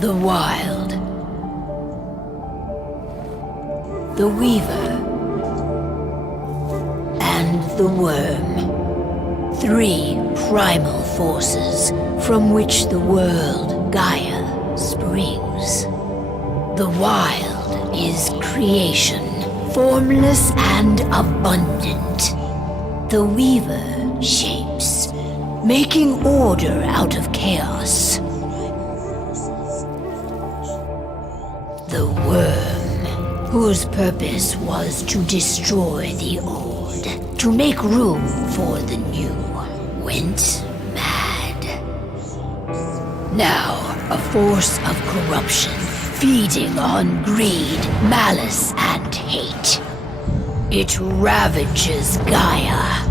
The Wild. The Weaver. And the Worm. 3 primal forces from which the world, Gaia, springs. The Wild is creation, formless and abundant. The Weaver shapes, making order out of chaos. The Worm, whose purpose was to destroy the old, to make room for the new, went mad. Now, a force of corruption, feeding on greed, malice, and hate. It ravages Gaia.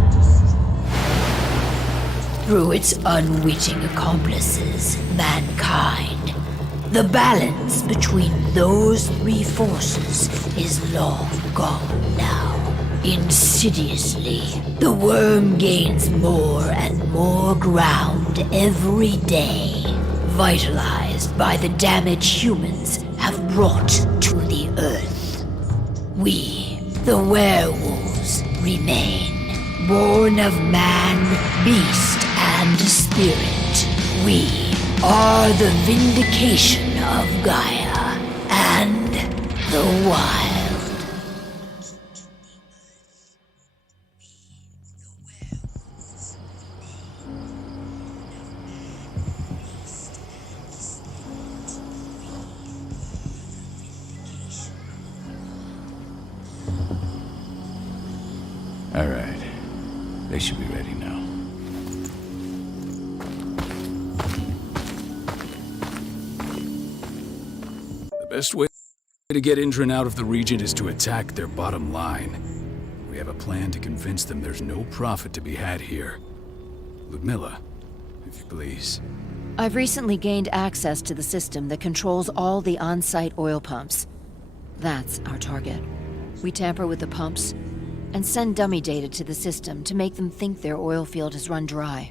Through its unwitting accomplices, mankind. The balance between those 3 forces is long gone now. Insidiously, the Worm gains more and more ground every day, vitalized by the damage humans have brought to the Earth. We, the werewolves, remain, born of man, beast, and spirit. We are the vindication of Gaia and the Wild. All right. They should be ready now. The best way to get Indran out of the region is to attack their bottom line. We have a plan to convince them there's no profit to be had here. Ludmilla, if you please. I've recently gained access to the system that controls all the on-site oil pumps. That's our target. We tamper with the pumps and send dummy data to the system to make them think their oil field has run dry.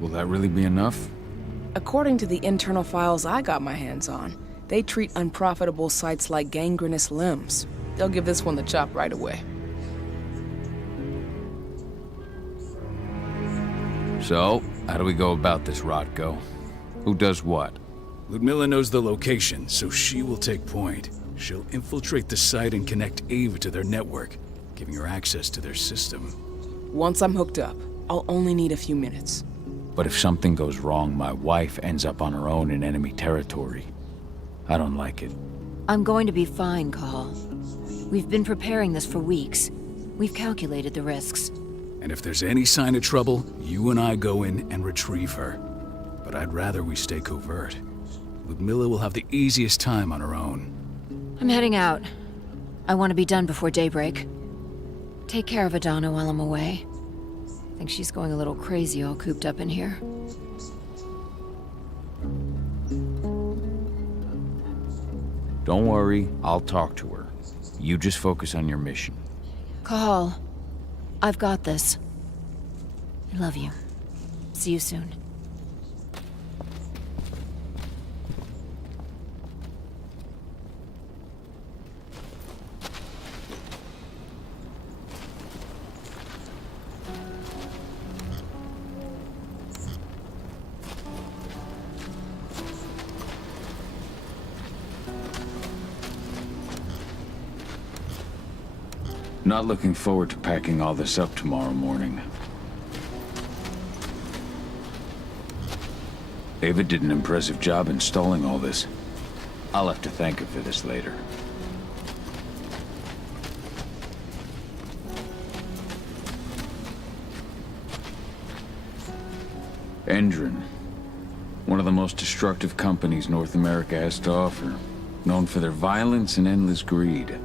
Will that really be enough? According to the internal files I got my hands on, they treat unprofitable sites like gangrenous limbs. They'll give this one the chop right away. So, how do we go about this, Rodko? Who does what? Ludmilla knows the location, so she will take point. She'll infiltrate the site and connect Ava to their network, giving her access to their system. Once I'm hooked up, I'll only need a few minutes. But if something goes wrong, my wife ends up on her own in enemy territory. I don't like it. I'm going to be fine, Cahal. We've been preparing this for weeks. We've calculated the risks. And if there's any sign of trouble, you and I go in and retrieve her. But I'd rather we stay covert. Ludmilla will have the easiest time on her own. I'm heading out. I want to be done before daybreak. Take care of Adana while I'm away. I think she's going a little crazy all cooped up in here. Don't worry, I'll talk to her. You just focus on your mission. Cahal, I've got this. I love you. See you soon. Not looking forward to packing all this up tomorrow morning. Ava did an impressive job installing all this. I'll have to thank her for this later. Indran, one of the most destructive companies North America has to offer, known for their violence and endless greed.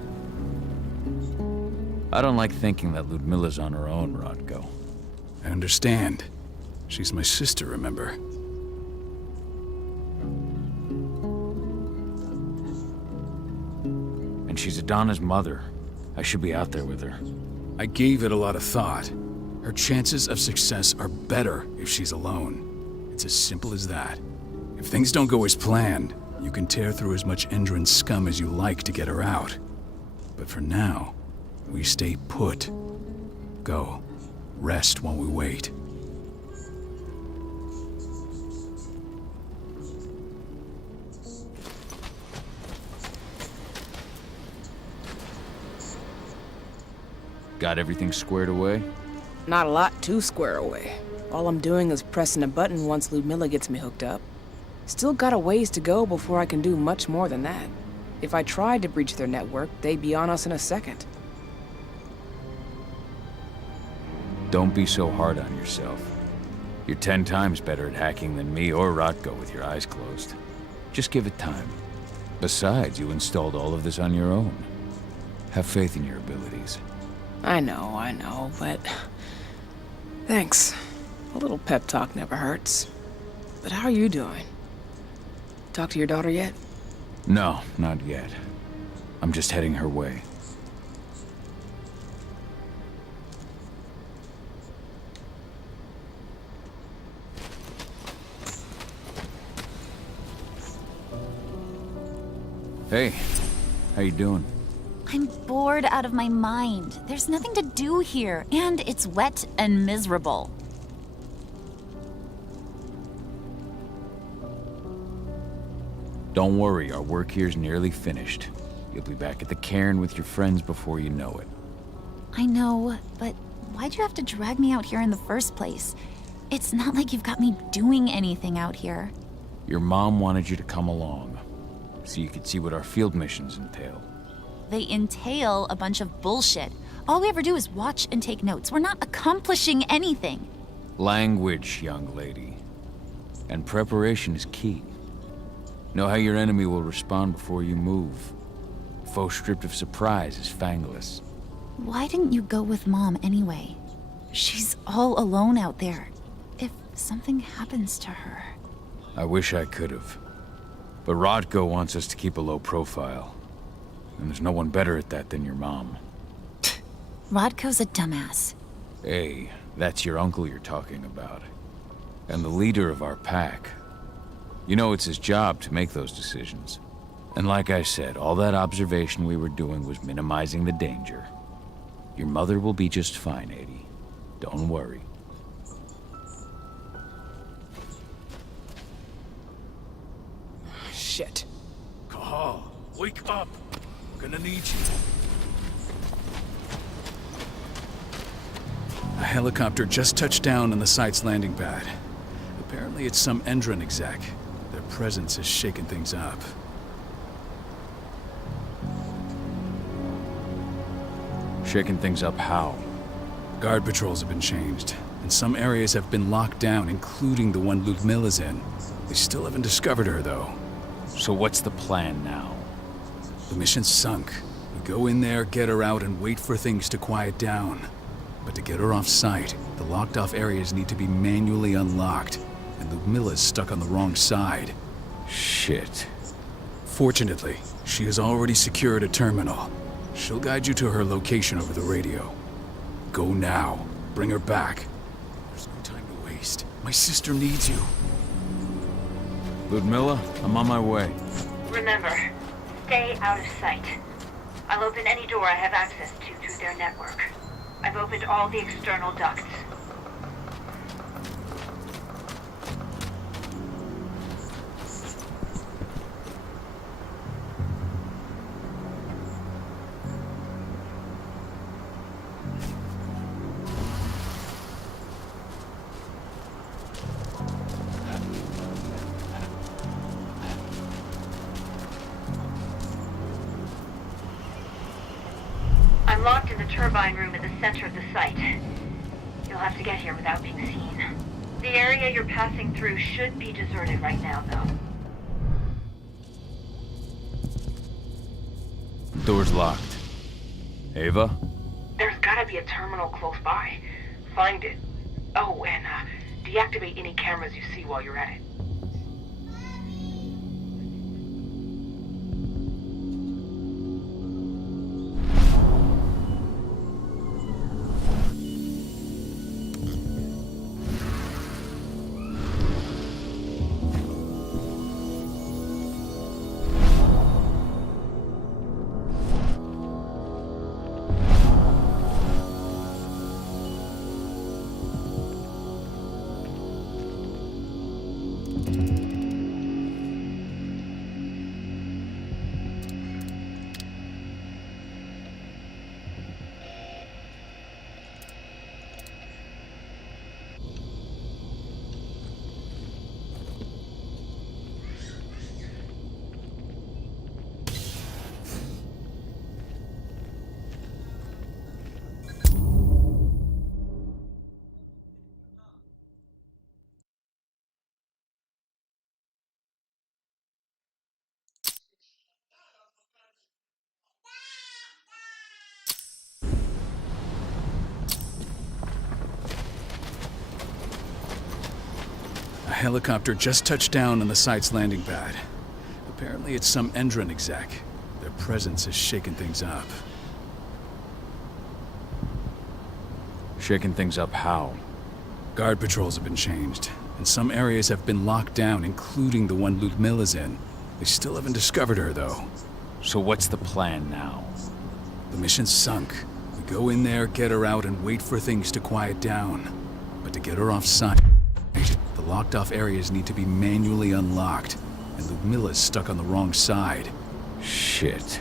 I don't like thinking that Ludmilla's on her own, Rodko. I understand. She's my sister, remember? And she's Adana's mother. I should be out there with her. I gave it a lot of thought. Her chances of success are better if she's alone. It's as simple as that. If things don't go as planned, You can tear through as much Endron scum as you like to get her out. But for now, we stay put. Go. Rest while we wait. Got everything squared away? Not a lot to square away. All I'm doing is pressing a button once Ludmilla gets me hooked up. Still got a ways to go before I can do much more than that. If I tried to breach their network, they'd be on us in a second. Don't be so hard on yourself. You're 10 times better at hacking than me or Rotko with your eyes closed. Just give it time. Besides, you installed all of this on your own. Have faith in your abilities. I know, but... Thanks. A little pep talk never hurts. But how are you doing? Talk to your daughter yet? No, not yet. I'm just heading her way. Hey, how you doing? I'm bored out of my mind. There's nothing to do here, and it's wet and miserable. Don't worry, our work here's nearly finished. You'll be back at the cairn with your friends before you know it. I know, but why'd you have to drag me out here in the first place? It's not like you've got me doing anything out here. Your mom wanted you to come along, so you could see what our field missions entail. They entail a bunch of bullshit. All we ever do is watch and take notes. We're not accomplishing anything. Language, young lady. And preparation is key. Know how your enemy will respond before you move. A faux stripped of surprise is fangless. Why didn't you go with Mom anyway? She's all alone out there. If something happens to her... I wish I could have. But Rotko wants us to keep a low profile. And there's no one better at that than your mom. Rodko's a dumbass. Hey, that's your uncle you're talking about. And the leader of our pack. You know it's his job to make those decisions. And like I said, all that observation we were doing was minimizing the danger. Your mother will be just fine, Eddie. Don't worry. Shit. Cahal, wake up! We're gonna need you. A helicopter just touched down on the site's landing pad. Apparently it's some Endron exec. Their presence has shaken things up. Shaking things up how? Guard patrols have been changed, and some areas have been locked down, including the one Ludmilla's in. They still haven't discovered her, though. So what's the plan now? The mission's sunk. We go in there, get her out, and wait for things to quiet down. But to get her off site, the locked-off areas need to be manually unlocked, and Ludmilla's stuck on the wrong side. Shit. Fortunately, she has already secured a terminal. She'll guide you to her location over the radio. Go now. Bring her back. There's no time to waste. My sister needs you. Ludmilla, I'm on my way. Remember, stay out of sight. I'll open any door I have access to through their network. I've opened all the external ducts. I'm locked in the turbine room at the center of the site. You'll have to get here without being seen. The area you're passing through should be deserted right now, though. Door's locked. Ava? There's gotta be a terminal close by. Find it. Oh, and deactivate any cameras you see while you're at it. helicopter just touched down on the site's landing pad. Apparently it's some Endron exec. Their presence has shaken things up. Shaking things up how? Guard patrols have been changed, and some areas have been locked down, including the one Ludmilla's in. They still haven't discovered her, though. So what's the plan now? The mission's sunk. We go in there, get her out, and wait for things to quiet down. But to get her off site, the locked-off areas need to be manually unlocked, and Ludmilla's stuck on the wrong side. Shit.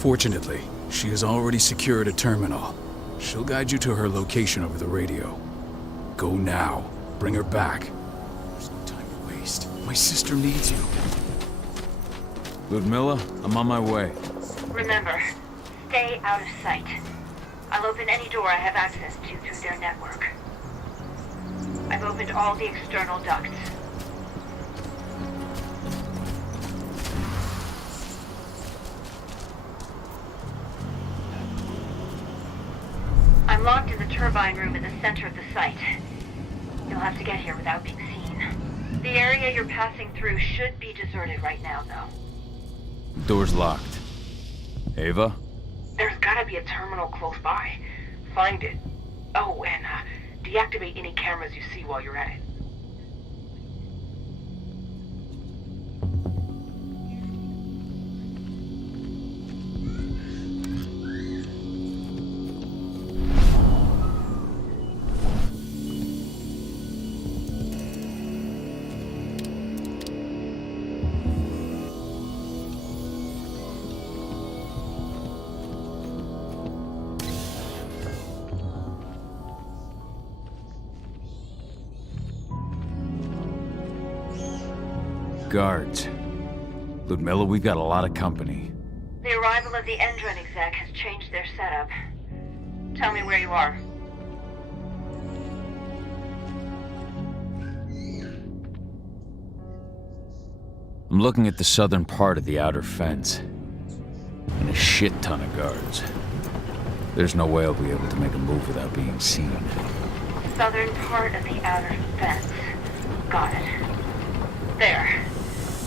Fortunately, she has already secured a terminal. She'll guide you to her location over the radio. Go now. Bring her back. There's no time to waste. My sister needs you. Ludmilla, I'm on my way. Remember, stay out of sight. I'll open any door I have access to through their network. I've opened all the external ducts. I'm locked in the turbine room in the center of the site. You'll have to get here without being seen. The area you're passing through should be deserted right now, though. Door's locked. Ava? There's gotta be a terminal close by. Find it. Oh, and deactivate any cameras you see while you're at it. Guards. Ludmilla, we've got a lot of company. The arrival of the Endron exec has changed their setup. Tell me where you are. I'm looking at the southern part of the outer fence. And a shit ton of guards. There's no way I'll be able to make a move without being seen. Southern part of the outer fence. Got it. There.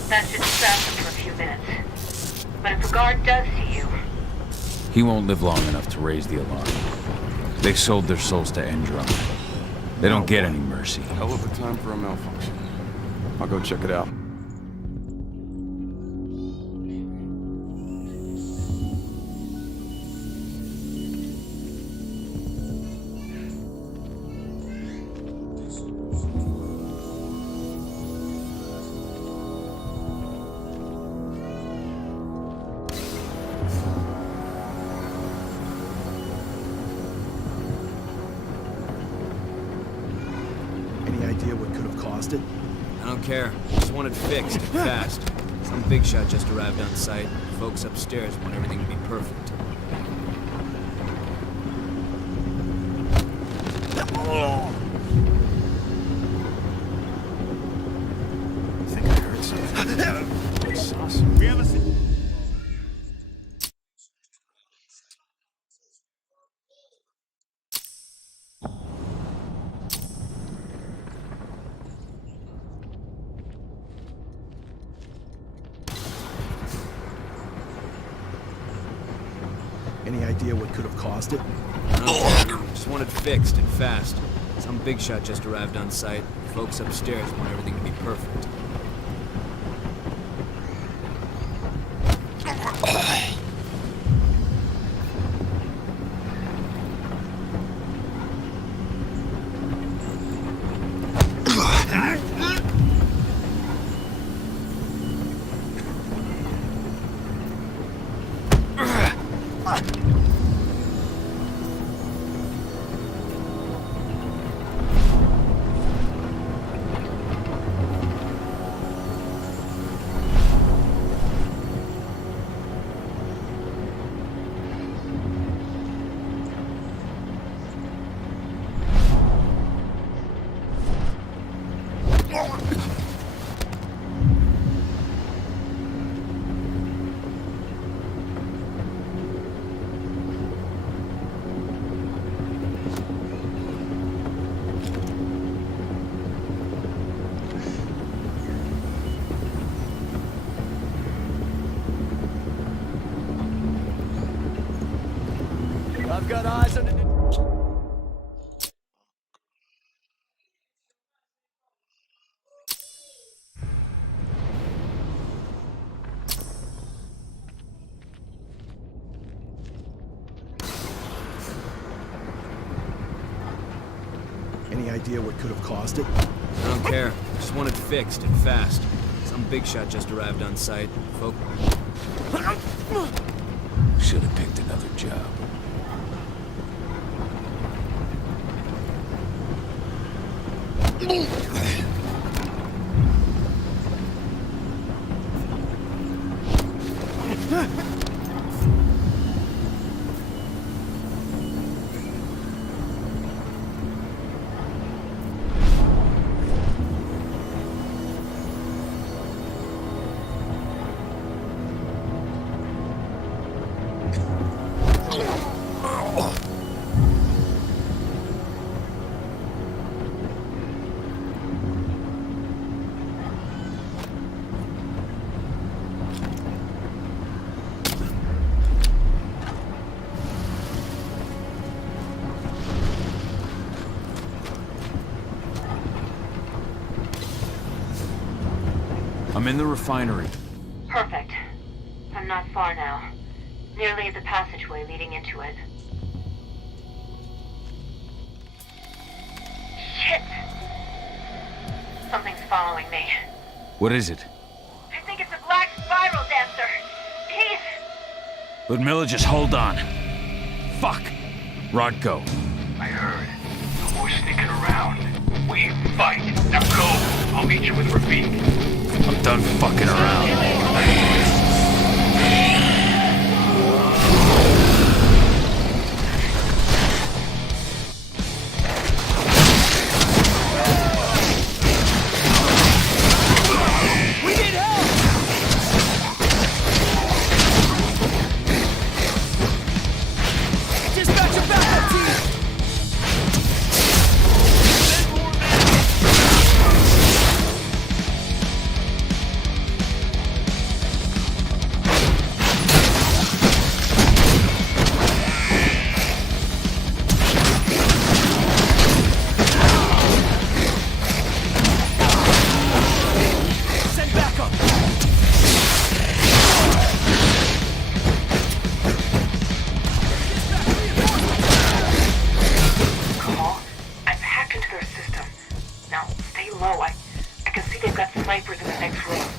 That should distract him for a few minutes. But if the guard does see you... He won't live long enough to raise the alarm. They sold their souls to Endron. They don't get any mercy. Hell of a time for a malfunction. I'll go check it out. I don't care. Just want it fixed, fast. Some big shot just arrived on site. Folks upstairs want everything to be perfect. I think I heard something. I saw something. We have a... Any idea what could have caused it? I don't care. Just want it fixed and fast. Some big shot just arrived on site. Folks upstairs want everything to be perfect. idea what could have caused it? I don't care. Just wanted to fix. Some big shot just arrived on site. Folk. Should have picked another job. I'm in the refinery. Perfect. I'm not far now. Nearly at the passageway leading into it. Shit! Something's following me. What is it? I think it's a black spiral dancer. He's... Ludmilla, just hold on. Fuck! Rod, go. I heard. More sneaking around. We fight. Now go. I'll meet you with Rafik. I'm done fucking around. I've hacked into their system. Now, stay low. I can see they've got snipers in the next room.